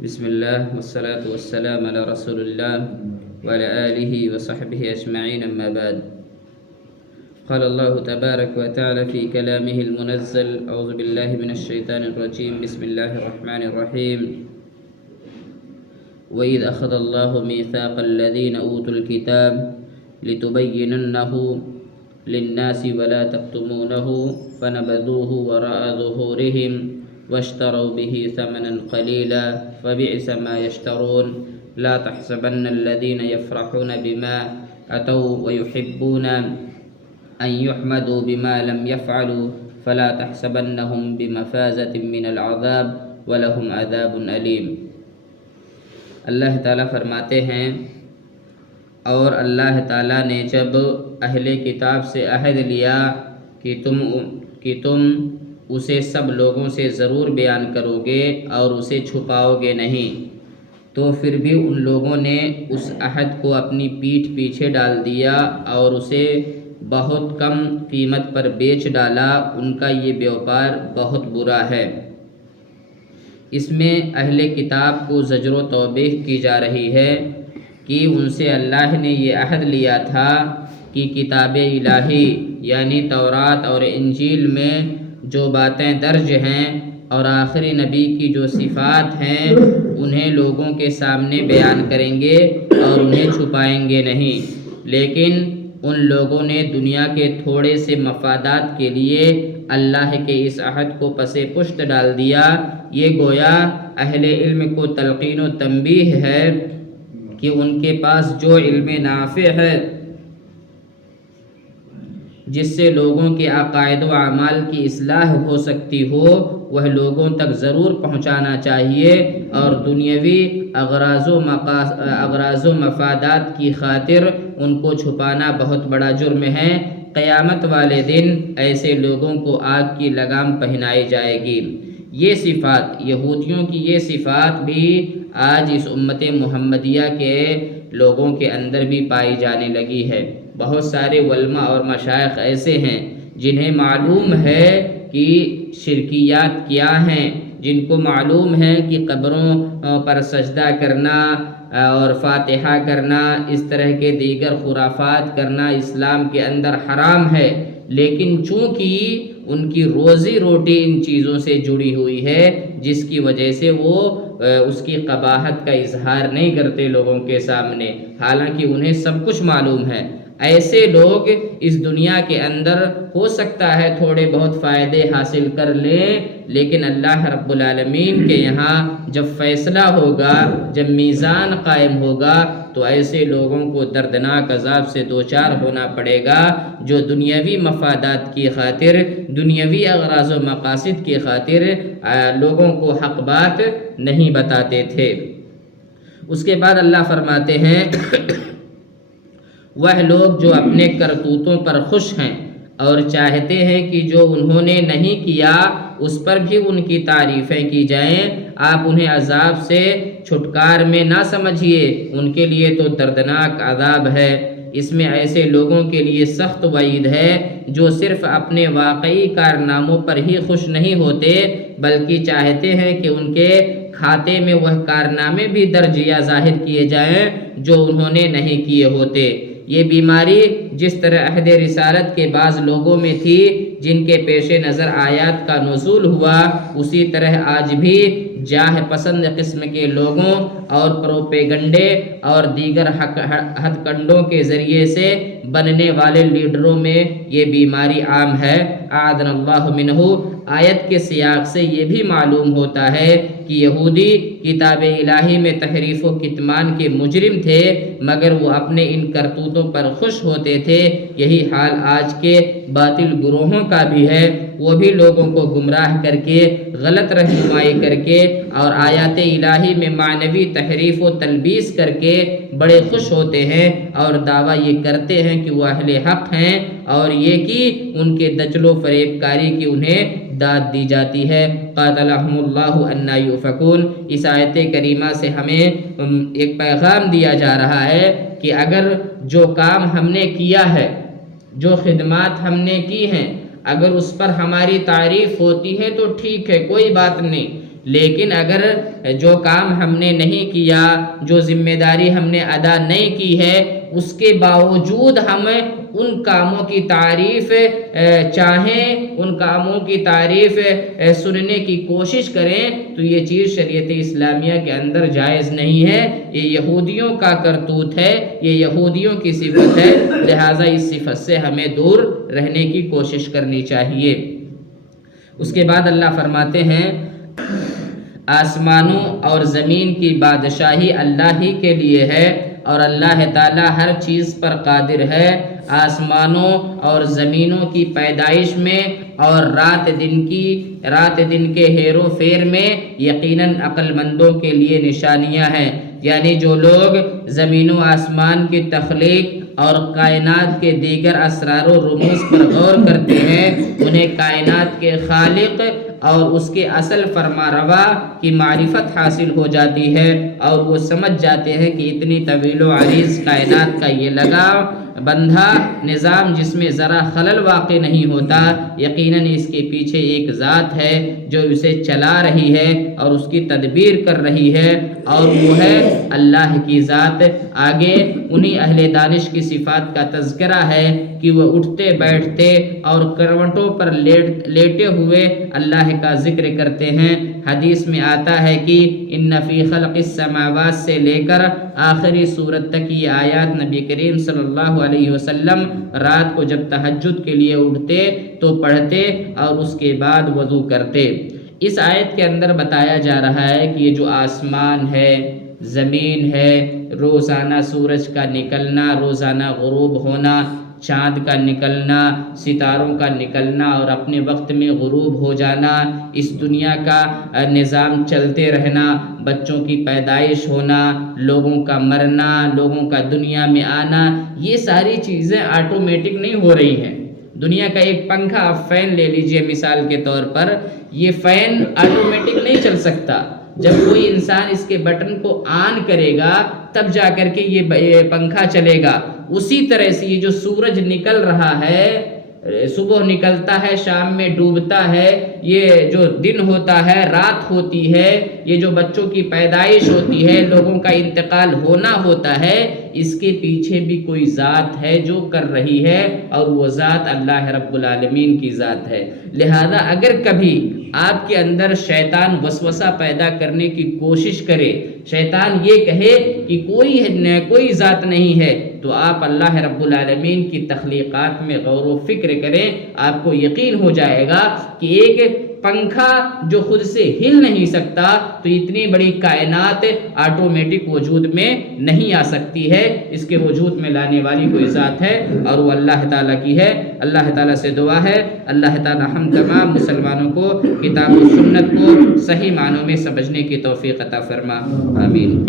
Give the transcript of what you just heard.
بسم الله والصلاة والسلام على رسول الله وعلى آله وصحبه أجمعين، أما بعد. قال الله تبارك وتعالى في كلامه المنزل: أعوذ بالله من الشيطان الرجيم، بسم الله الرحمن الرحيم. وإذ أخذ الله ميثاق الذين أوتوا الكتاب لتبيننه للناس ولا تكتمونه فنبذوه وراء ظهورهم واشتروا به ثمنا قليلا فبئس ما يشترون. لا تحسبن الذين يفرحون بما أتوا ويحبون أن يحمدوا بما لم يفعلوا فلا تحسبنهم بمفازة من العذاب ولهم عذاب أليم. اللہ تعالیٰ فرماتے ہیں، اور اللہ تعالیٰ نے جب اہل کتاب سے عہد لیا کہ تم اسے سب لوگوں سے ضرور بیان کرو گے اور اسے چھپاؤ گے نہیں، تو پھر بھی ان لوگوں نے اس عہد کو اپنی پیٹھ پیچھے ڈال دیا اور اسے بہت کم قیمت پر بیچ ڈالا. ان کا یہ بیوپار بہت برا ہے. اس میں اہل کتاب کو زجر و توبیخ کی جا رہی ہے کہ ان سے اللہ نے یہ عہد لیا تھا کہ کتاب الہی یعنی تورات اور انجیل میں جو باتیں درج ہیں اور آخری نبی کی جو صفات ہیں انہیں لوگوں کے سامنے بیان کریں گے اور انہیں چھپائیں گے نہیں. لیکن ان لوگوں نے دنیا کے تھوڑے سے مفادات کے لیے اللہ کے اس عہد کو پس پشت ڈال دیا. یہ گویا اہل علم کو تلقین و تنبیہ ہے کہ ان کے پاس جو علم نافع ہے جس سے لوگوں کے عقائد و اعمال کی اصلاح ہو سکتی ہو وہ لوگوں تک ضرور پہنچانا چاہیے، اور دنیاوی اغراض و مفادات کی خاطر ان کو چھپانا بہت بڑا جرم ہے. قیامت والے دن ایسے لوگوں کو آگ کی لگام پہنائی جائے گی. یہ صفات یہودیوں کی یہ صفات بھی آج اس امت محمدیہ کے لوگوں کے اندر بھی پائی جانے لگی ہے. بہت سارے علماء اور مشائخ ایسے ہیں جنہیں معلوم ہے کہ شرکیات کیا ہیں، جن کو معلوم ہے کہ قبروں پر سجدہ کرنا اور فاتحہ کرنا، اس طرح کے دیگر خرافات کرنا اسلام کے اندر حرام ہے، لیکن چونکہ ان کی روزی روٹی ان چیزوں سے جڑی ہوئی ہے جس کی وجہ سے وہ اس کی قباحت کا اظہار نہیں کرتے لوگوں کے سامنے، حالانکہ انہیں سب کچھ معلوم ہے. ایسے لوگ اس دنیا کے اندر ہو سکتا ہے تھوڑے بہت فائدے حاصل کر لیں، لیکن اللہ رب العالمین کے یہاں جب فیصلہ ہوگا، جب میزان قائم ہوگا، تو ایسے لوگوں کو دردناک عذاب سے دوچار ہونا پڑے گا جو دنیاوی مفادات کی خاطر، دنیاوی اغراض و مقاصد کی خاطر لوگوں کو حق بات نہیں بتاتے تھے. اس کے بعد اللہ فرماتے ہیں، وہ لوگ جو اپنے کرتوتوں پر خوش ہیں اور چاہتے ہیں کہ جو انہوں نے نہیں کیا اس پر بھی ان کی تعریفیں کی جائیں، آپ انہیں عذاب سے چھٹکار میں نہ سمجھیے، ان کے لیے تو دردناک عذاب ہے. اس میں ایسے لوگوں کے لیے سخت وعید ہے جو صرف اپنے واقعی کارناموں پر ہی خوش نہیں ہوتے بلکہ چاہتے ہیں کہ ان کے کھاتے میں وہ کارنامے بھی درج یا ظاہر کیے جائیں جو انہوں نے نہیں کیے ہوتے. یہ بیماری جس طرح عہد رسالت کے بعض لوگوں میں تھی جن کے پیش نظر آیات کا نزول ہوا، اسی طرح آج بھی جاہ پسند قسم کے لوگوں اور پروپیگنڈے اور دیگر ہتھ کنڈوں کے ذریعے سے بننے والے لیڈروں میں یہ بیماری عام ہے. اعاذنا اللہ منہ. آیت کے سیاق سے یہ بھی معلوم ہوتا ہے کہ یہودی کتاب الہی میں تحریف و کتمان کے مجرم تھے، مگر وہ اپنے ان کرتوتوں پر خوش ہوتے تھے. یہی حال آج کے باطل گروہوں کا بھی ہے. وہ بھی لوگوں کو گمراہ کر کے، غلط رہنمائی کر کے اور آیات الہی میں معنوی تحریف و تلبیس کر کے بڑے خوش ہوتے ہیں اور دعویٰ یہ کرتے ہیں کہ وہ اہل حق ہیں، اور یہ کہ ان کے دجل و فریب کاری کی انہیں داد دی جاتی ہے. قاتلہم اللہ انا یؤفکون. اس آیت کریمہ سے ہمیں ایک پیغام دیا جا رہا ہے کہ اگر جو کام ہم نے کیا ہے، جو خدمات ہم نے کی ہیں، اگر اس پر ہماری تعریف ہوتی ہے تو ٹھیک ہے، کوئی بات نہیں، لیکن اگر جو کام ہم نے نہیں کیا، جو ذمہ داری ہم نے ادا نہیں کی ہے، اس کے باوجود ہم ان کاموں کی تعریف چاہیں، ان کاموں کی تعریف سننے کی کوشش کریں، تو یہ چیز شریعت اسلامیہ کے اندر جائز نہیں ہے۔ یہ یہودیوں کا کرتوت ہے، یہ یہودیوں کی صفت ہے، لہٰذا اس صفت سے ہمیں دور رہنے کی کوشش کرنی چاہیے۔ اس کے بعد اللہ فرماتے ہیں آسمانوں اور زمین کی بادشاہی اللہ ہی کے لیے ہے اور اللہ تعالیٰ ہر چیز پر قادر ہے۔ آسمانوں اور زمینوں کی پیدائش میں اور رات دن کے ہیر و پھیر میں یقیناً عقل مندوں کے لیے نشانیاں ہیں، یعنی جو لوگ زمین و آسمان کی تخلیق اور کائنات کے دیگر اسرار و رموز پر غور کرتے ہیں، انہیں کائنات کے خالق اور اس کے اصل فرمانروا کی معرفت حاصل ہو جاتی ہے، اور وہ سمجھ جاتے ہیں کہ اتنی طویل و عریض کائنات کا یہ لگا بندھا نظام جس میں ذرا خلل واقع نہیں ہوتا، یقیناً اس کے پیچھے ایک ذات ہے جو اسے چلا رہی ہے اور اس کی تدبیر کر رہی ہے، اور وہ ہے اللہ کی ذات۔ آگے انہی اہل دانش کی صفات کا تذکرہ ہے کہ وہ اٹھتے بیٹھتے اور کروٹوں پر لیٹے ہوئے اللہ کا ذکر کرتے ہیں۔ حدیث میں آتا ہے کہ ان فی خلق السماوات سے لے کر آخری سورت تک یہ آیات نبی کریم صلی اللہ علیہ وسلم رات کو جب تہجد کے لیے اٹھتے تو پڑھتے اور اس کے بعد وضو کرتے۔ اس آیت کے اندر بتایا جا رہا ہے کہ یہ جو آسمان ہے، زمین ہے، روزانہ سورج کا نکلنا، روزانہ غروب ہونا، چاند کا نکلنا، ستاروں کا نکلنا اور اپنے وقت میں غروب ہو جانا، اس دنیا کا نظام چلتے رہنا، بچوں کی پیدائش ہونا، لوگوں کا مرنا، لوگوں کا دنیا میں آنا، یہ ساری چیزیں آٹومیٹک نہیں ہو رہی ہیں۔ دنیا کا ایک پنکھا، آپ فین لے لیجئے مثال کے طور پر، یہ فین آٹومیٹک نہیں چل سکتا، جب کوئی انسان اس کے بٹن کو آن کرے گا تب جا کر کے یہ پنکھا چلے گا۔ اسی طرح سے یہ جو سورج نکل رہا ہے، صبح نکلتا ہے، شام میں ڈوبتا ہے، یہ جو دن ہوتا ہے، رات ہوتی ہے، یہ جو بچوں کی پیدائش ہوتی ہے، لوگوں کا انتقال ہونا ہوتا ہے، اس کے پیچھے بھی کوئی ذات ہے جو کر رہی ہے، اور وہ ذات اللہ رب العالمین کی ذات ہے۔ لہذا اگر کبھی آپ کے اندر شیطان وسوسہ پیدا کرنے کی کوشش کرے، شیطان یہ کہے کہ کوئی ذات نہیں ہے، تو آپ اللہ رب العالمین کی تخلیقات میں غور و فکر کریں، آپ کو یقین ہو جائے گا کہ ایک پنکھا جو خود سے ہل نہیں سکتا، تو اتنی بڑی کائنات آٹومیٹک وجود میں نہیں آ سکتی ہے، اس کے وجود میں لانے والی کوئی ذات ہے اور وہ اللہ تعالیٰ کی ہے۔ اللہ تعالیٰ سے دعا ہے اللہ تعالیٰ ہم تمام مسلمانوں کو کتاب و سنت کو صحیح معنوں میں سمجھنے کی توفیق عطا فرما، آمین۔